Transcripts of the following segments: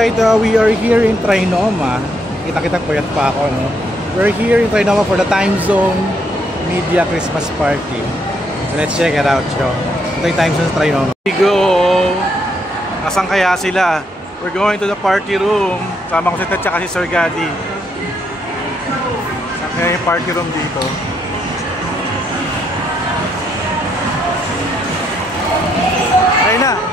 Alright, we are here in Trinoma. Kita-kita puyat pa ako, no? We're here in Trinoma for the Time Zone Media Christmas Party. So let's check it out, yo. Ito yung Time Zone sa Trinoma. We go! Asan kaya sila? We're going to the party room. Sama ko si Ted at si Sir Gaddy. Saan kaya yung party room dito? Ayun na!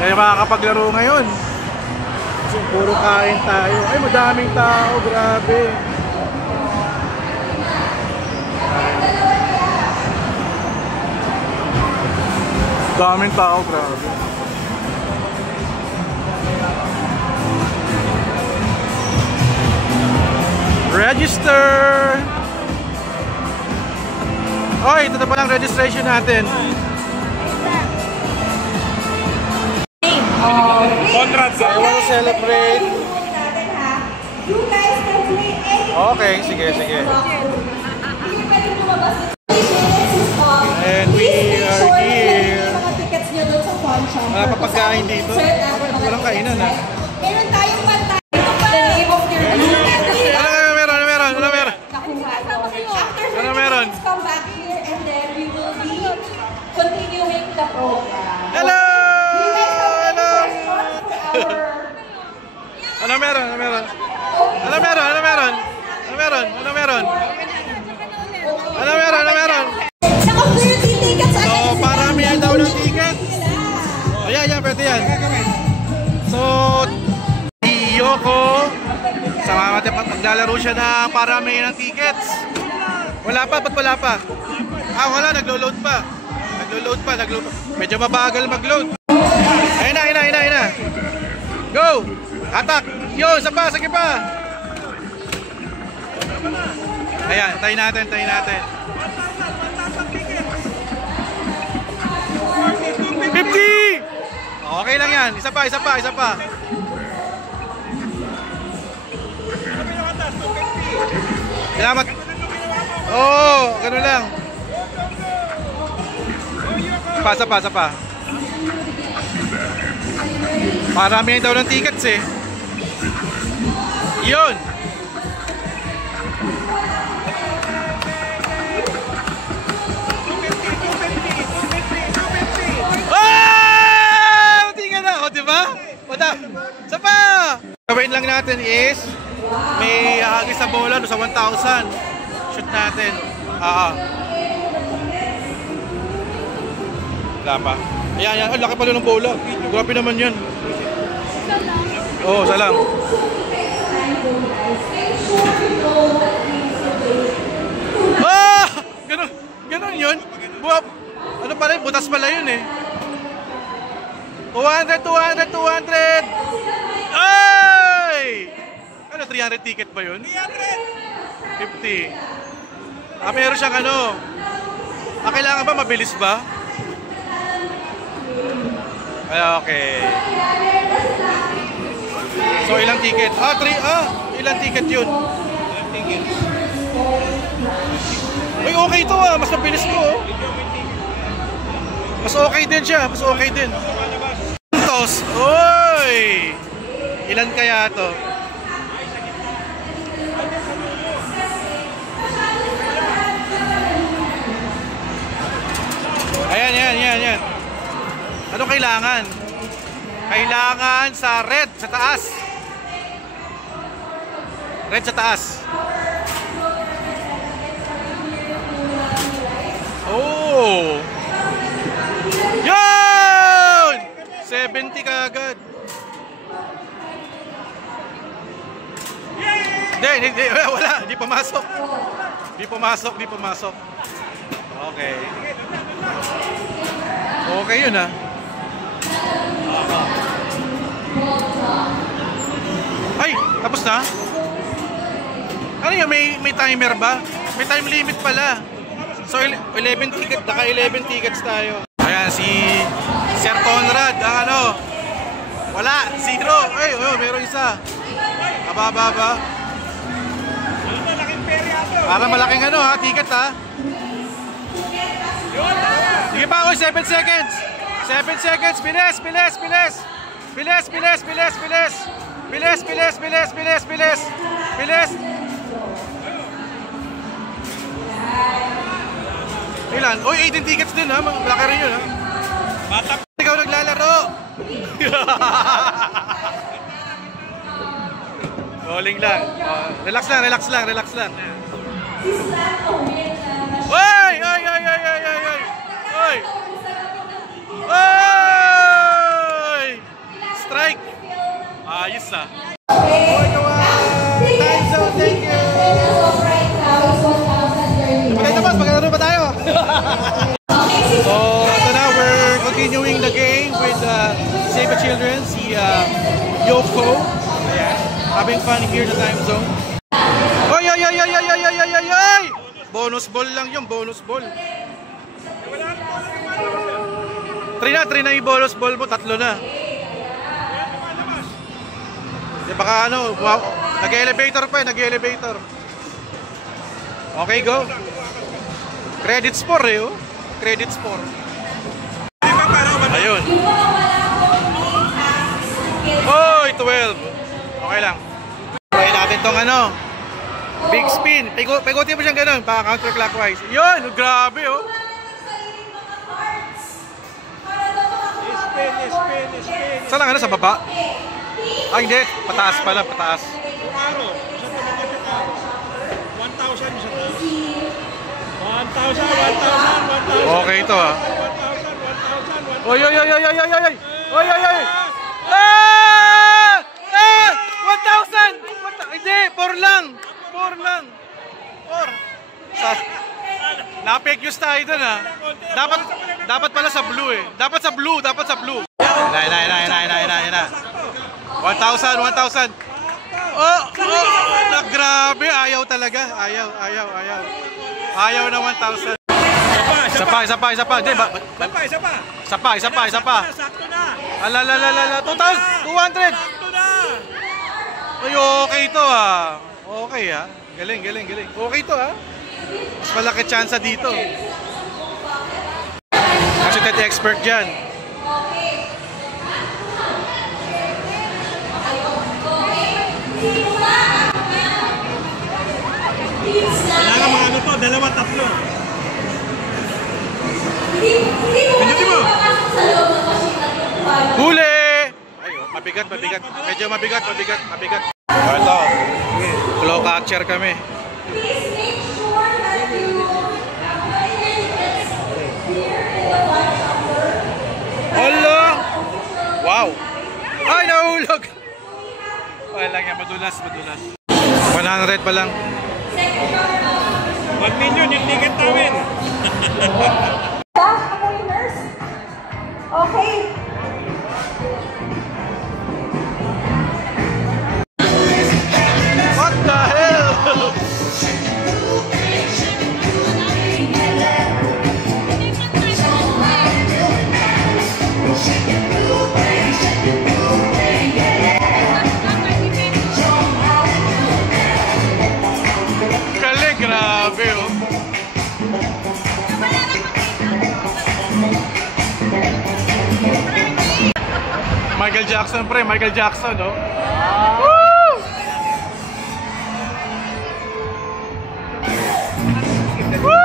Kaya makakapaglaro ngayon. Kasi puro kain tayo. Ay, madaming tao. Grabe. Daming tao. Grabe. Register! Oy, ito na palang registration natin. Congrats! I want to celebrate. Okay, sige, sige. And we are here. Wala pa pagkain dito. Walang kainan, ha? Meron tayong pantay. Ano meron? Ano meron? Come back here and then we will be continuing the program. Hello! Ano meron? So, parami daw ng ticket. Ayan, pwede yan. So, Yoko, sama natin maglalaro siya ng parami ng tickets. Wala pa, ba't wala pa? Wala, naglo-load pa. Medyo mabagal mag-load. Ayun na. Go! Atak! Yo! Sige pa! Ayan, tayo natin. $50! Okay lang yan. Isa pa. Salamat. Ganun lang. Isa pa. Marami daw ng tickets eh. Yun. Tingnan na. Diba? Isa pa. Gawin lang natin is may hagis sa bola sa 1,000. Shoot natin. Wala pa. Ayan. Laki pala ng bola. Grabe naman yan. Isa lang. Ganun yun. Ano pa rin? Butas pala yun eh. 200! Ay! Ano, 300 ticket ba yun? 50. Meron siyang ano. Kailangan ba? Mabilis ba? Okay. So, ilang ticket? Ilang ticket yun? Uy, okay ito mas mabilis ko. Mas okay din siya. Tos. Uy! Ilan kaya to? Ayan. Ano kailangan? Kailangan sa red sa taas. Yun! 70 kaagad. Hindi, wala. Hindi pumasok. Okay. Okay yun ha. Ay, tapos na? Ano yun? May timer ba? May time limit pala. So 11 tickets, naka 11 tickets tayo. Ayan si Sir Conrad, ang ano. Wala, 0. Ay, meron isa. Ba? Para malaking ano ha, ticket ha. Sige pa ako, 7 seconds. 7 seconds, bilis. Bilis, bilis, bilis, bilis. Bilis, bilis, bilis, bilis, bilis. Bilis. Ilan? Uy, 18 tickets din ha. Malaki rin yun ha. Bata. Ikaw naglalaro. Rolling lang. Relax lang, relax lang, relax lang. Oy! Oy! Oy! Oy! Oy! Oy! Oy! Oy! Oy! Strike! Ayos ah. Oy, time zone, thank you! Maganda maglalaro ba tayo? So, ito na, we're continuing the game with Save the Children, si Yoko. Ayan. Having fun here sa time zone. Oy, oy, oy, oy, oy, oy, oy, oy, oy, oy! Bonus ball lang yung bonus ball. Try na yung bonus ball mo, 3 na. Di baka ano, wow, nag-elevator pa eh, nag-elevator. Okay, go. Credit score eh, oh. Credit score. Ayun. Oy, 12. Okay lang. Try natin tong ano. Big spin. Pigutin mo siyang ganun, pa counterclockwise. Yun, grabe oh. Spin. Saan lang ano, sa baba? Ah, hindi. Pataas pala, pataas. 1,000. Okay ito ah. Oy, oy, oy, oy, oy, oy, oy. Oy, oy, oy. Ah! Ah! 1,000! Hindi, 4 lang. 4 lang. 4. Na-fake news tayo dun ah. Dapat pala sa blue eh. Dapat sa blue. Na. 1,000. Oh, grabe. Ayaw talaga. Ayaw na 1,000. Isa pa. Hindi, isa pa. Sakto na. Alala, 200. Ay, okay ito ah. Okay ah. Galing. Okay ito ah. Mas malaki chance dito. Kasi tayo expert dyan. Wala ka mga ano to, 2, 3. Pinutin mo! Huli! Ay, mabigat. Medyo mabigat. Ito. Claw catcher kami. Please make sure that you Hala! Wow! Ay, nahulog! Wala nga, madulas. 100 pa lang. 1 million yung ticket namin. Okay. What the hell? Galing, grabe oh. Michael Jackson, no? Woo! Woo!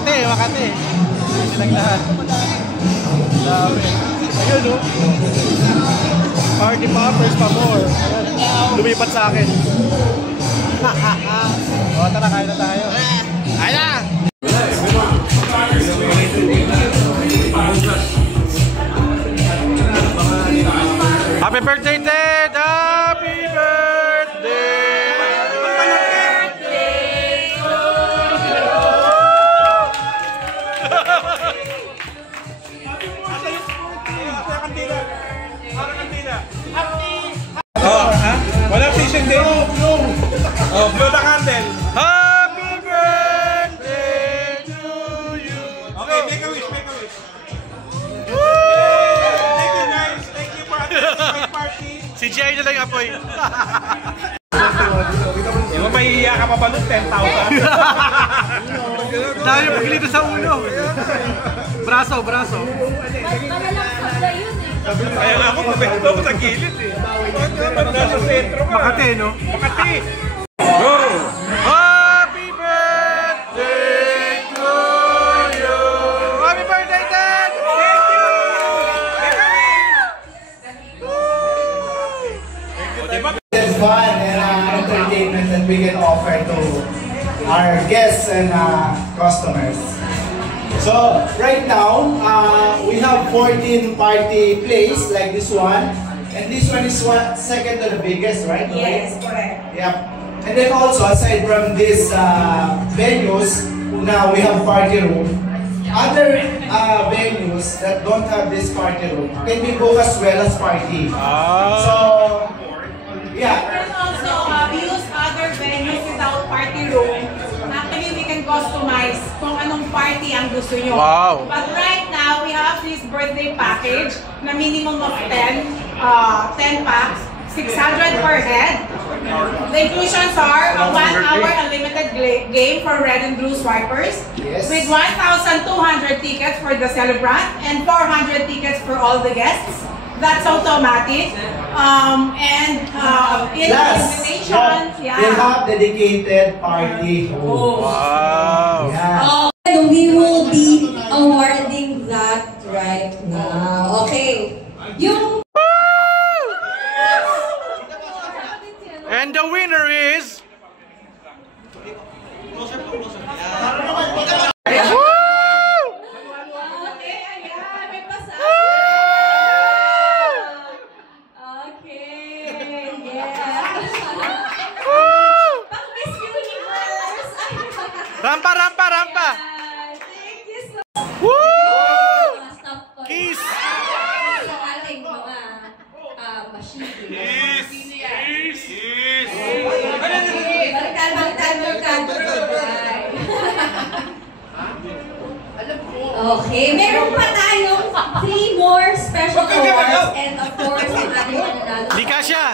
Makati, Makati. Silang lahat. Dami. Ayun, no? Party poppers pa more. Ayan. Lumipat sa akin. O, tara, kain na tayo. Kain na! Happy birthday, Ted! Happy birthday! Walang fishing day. Oh, blow the candle. Happy birthday to you. Okay, make a wish, make a wish. Thank you guys. Thank you for attending my party. Si Jay na lang yung apoy. Di ba mahihiya ka pa ba nun? 10,000? Dahil yung pagilito sa ulo. Braso, braso. Kaya nga ako, pabento ko sa gilid eh. Nasa sentro ka. Makati, no? Makati. Go! Happy birthday to you! Happy birthday, Dad! Thank you! It's fun and entertainment that we can offer to our guests and customers. So right now we have 14 party plays like this one, and this one is second to the biggest, right? Yes, correct. Yep. And then also aside from these venues, now we have party room. Other venues that don't have this party room can be booked as well as party. So yeah. We can also use other venues without party room. Actually, we can customize kung anong party ang gusto nyo. Wow. But right now, we have this birthday package na minimum of 10 packs, 600 per head. The inclusions are a 1-hour unlimited game for red and blue swipers, Yes. with 1,200 tickets for the celebrant and 400 tickets for all the guests. That's automatic. In invitations, They have dedicated party room. Wow! Yeah. And we will be awarding that right now. Okay. Yung And the winner is... okay, ayan, may pasal. Okay, yeah. Pang Miss Universe. Rampa, rampa, rampa! Thank you so Woo! much. Stop ko. Kiss! Sa ating mga machine. Balikan. Okay, meron pa tayong 3 more special awards and of course, ang ating mananalo. Di ka siya!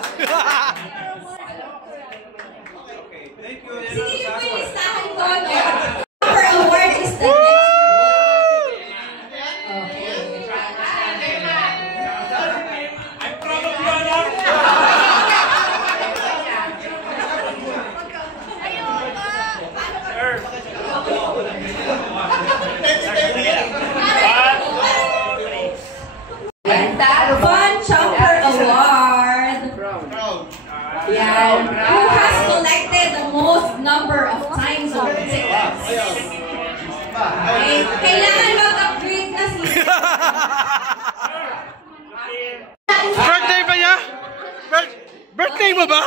Sinili mo yung listahan ko, no? Per award is the next. Okay. I'm proud of you, anak. Fun Chopper Award. Yan. Who has collected the most number of time zone tickets? Okay. Kailangan mag-upgrade na si... Birthday ba niya? Birthday mo ba?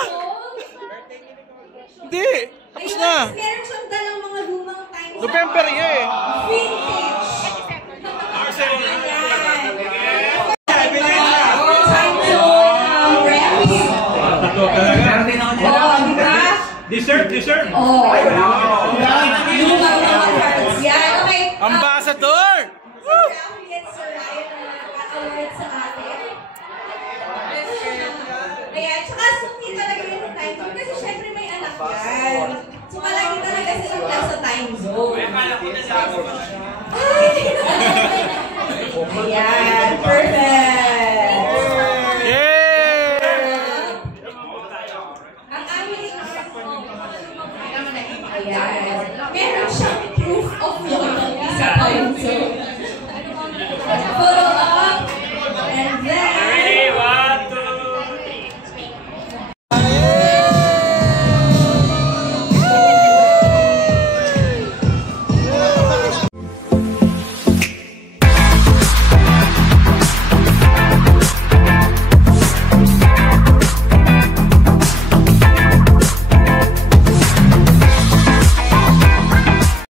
Hindi! Tapos na! Meron siyang dalang mga lumang time zone. November niya eh! Vintage. Dessert. Oh. Lumang cards. Yan, okay. Ambassador! Yes, sir. Award sa atin. Ayan, tsaka suki talaga yung time zone. Kasi syempre may anak yan. So palagi talaga silang nasa time zone. Ayan, perfect. Yay! Ang aming ayan. Meron siyang